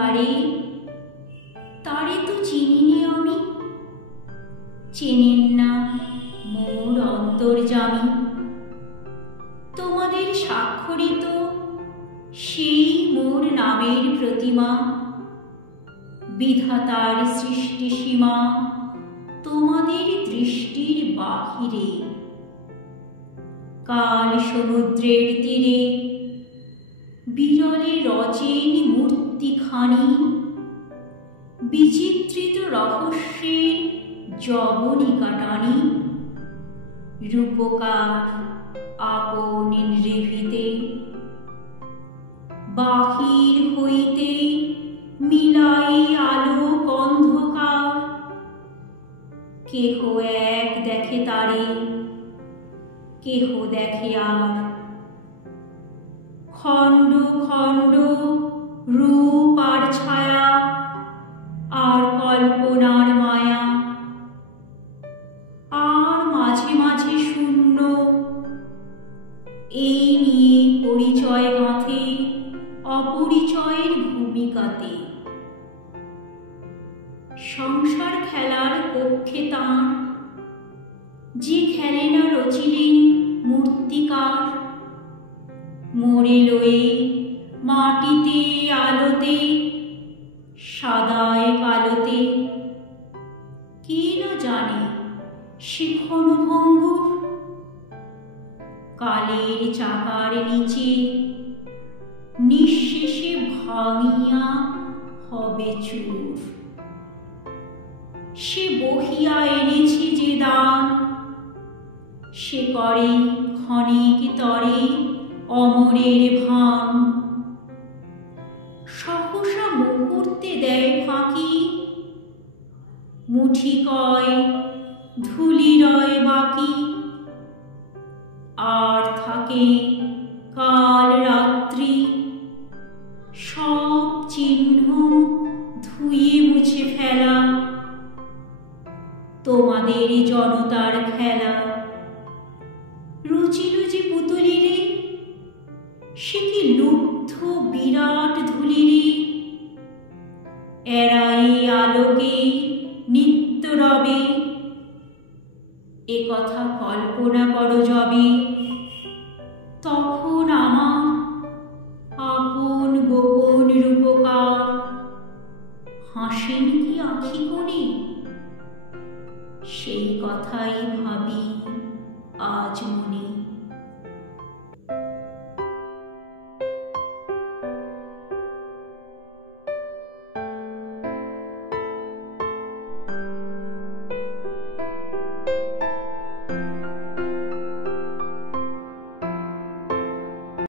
বারে তারে তো চিনিনি আমি, চেনেন না মোর অন্তর্যামী। তোমাদের স্বাক্ষরিত সেই মোর নামের প্রতিমা, বিধাতার সৃষ্টি সীমা তোমাদের দৃষ্টির বাহিরে। কাল সমুদ্রের তীরে বিরলে রচেন মূর্তিখানি, বিচিত্রিত রহস্যের যবনিকা টানি। রূপকার আপন নিভৃতে বাহির হইতে মিলাই আলোক অন্ধকার। কেহ এক দেখে তারে, কেহ দেখে আর। খণ্ড খণ্ড রূপ আর ছায়া, আর কল্পনার মায়া। আর মাঝে মাঝে শূন্য, এই নিয়ে পরিচয় গাঁথে অপরিচয়ের ভূমিকাতে। সংসার খেলার পক্ষে তাঁর, যে খেলে না রচিলেন মূর্তিকার। মোরে লয়ে মাটিতে আলোতে, সাদায় কালোতে, কে না জানে সে ক্ষণভঙ্গুর। কালের চাকার নিচে নিঃশেষে ভাঙিয়া হবে চুর। সে বহিয়া এনেছে যে দান, সে করে ক্ষণিক তরে অমরের ভান। সহসা মুহূর্তে দেয় ফাঁকি, মুঠি কয় ধুলি রয় বাকি। আর থাকে কাল রাত্রি, সব চিহ্ন ধুয়ে মুছে ফেলা। তোমাদের জনতার খেলা রুচিল যে পুতুলিরে, সে কি লুব্ধ বিরাট ধুলিরে। এরাই আলোকে নিত্য রবে, এ কথা কল্পনা করো যবে। তখন আমার আপন গোপন রূপকার হাসেন কি আঁখি কোণে, সেই কথাই ভাবি আজ মনে।